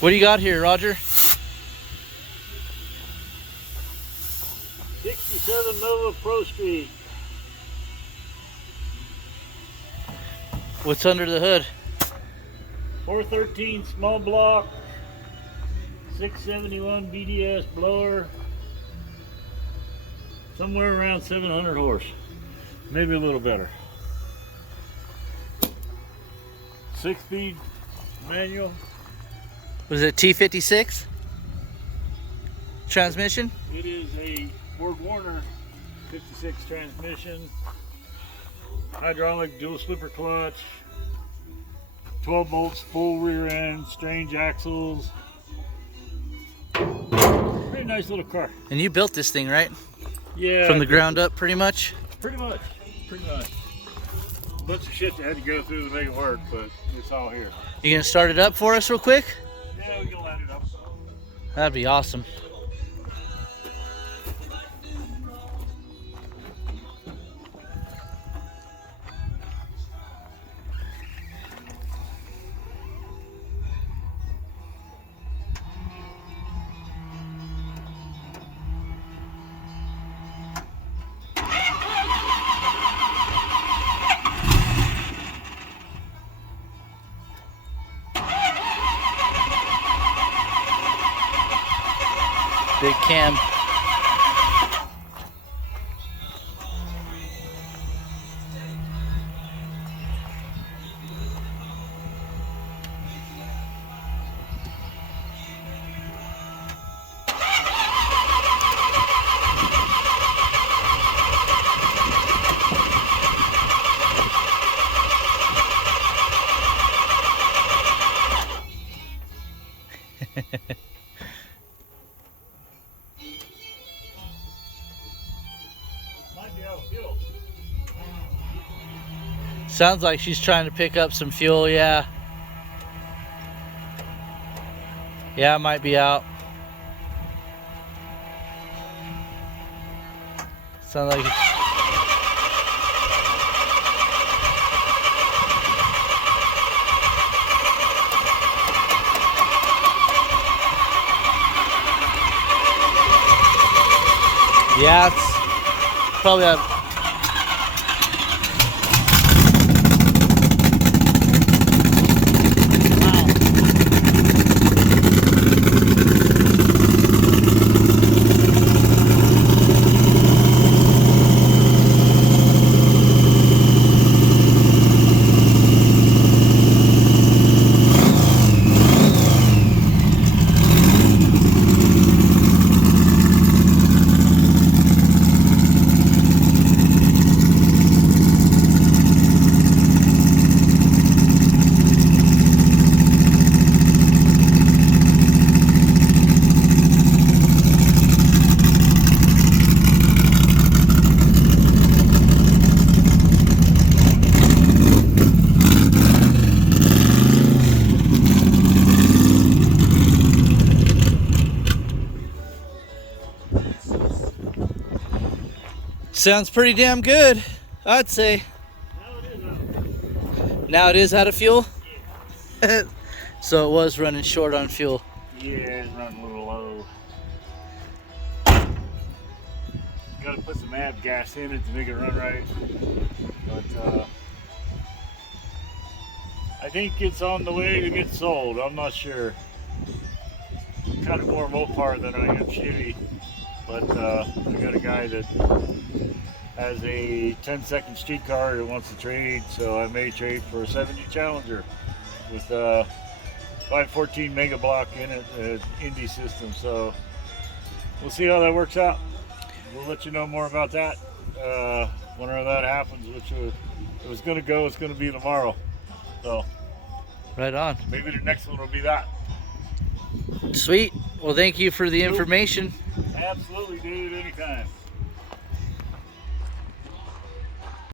What do you got here, Roger? 67 Nova Pro Street. What's under the hood? 413 small block, 671 BDS blower, somewhere around 700 horse, maybe a little better. 6-speed manual. Was it T56 transmission? It is a Ford Warner 56 transmission, hydraulic dual slipper clutch, 12-bolt spool rear end, strange axles. Pretty nice little car. And you built this thing, right? Yeah. From the ground up, pretty much? Pretty much. A bunch of shit that had to go through to make it work, but it's all here. You gonna start it up for us real quick? Yeah, we can line it up. That'd be awesome. Big cam. Sounds like she's trying to pick up some fuel, yeah. Yeah, it might be out. Sounds like it's... Yeah, it's probably a... Sounds pretty damn good, I'd say. Now it is out of fuel? Yeah. So it was running short on fuel. Yeah, it's running a little low. Got to put some ab gas in it to make it run right. But I think it's on the way to get sold. I'm not sure. I'm kind of more Mopar than I am Chevy. But I got a guy that has a 10-second street car that wants to trade, so I may trade for a 70 Challenger with 514 mega block in it, Indy system. So we'll see how that works out. We'll let you know more about that whenever that happens, which if it was going to go, it's going to be tomorrow. So right on. Maybe the next one will be that. Sweet. Well, thank you for the information. Absolutely, dude. Anytime.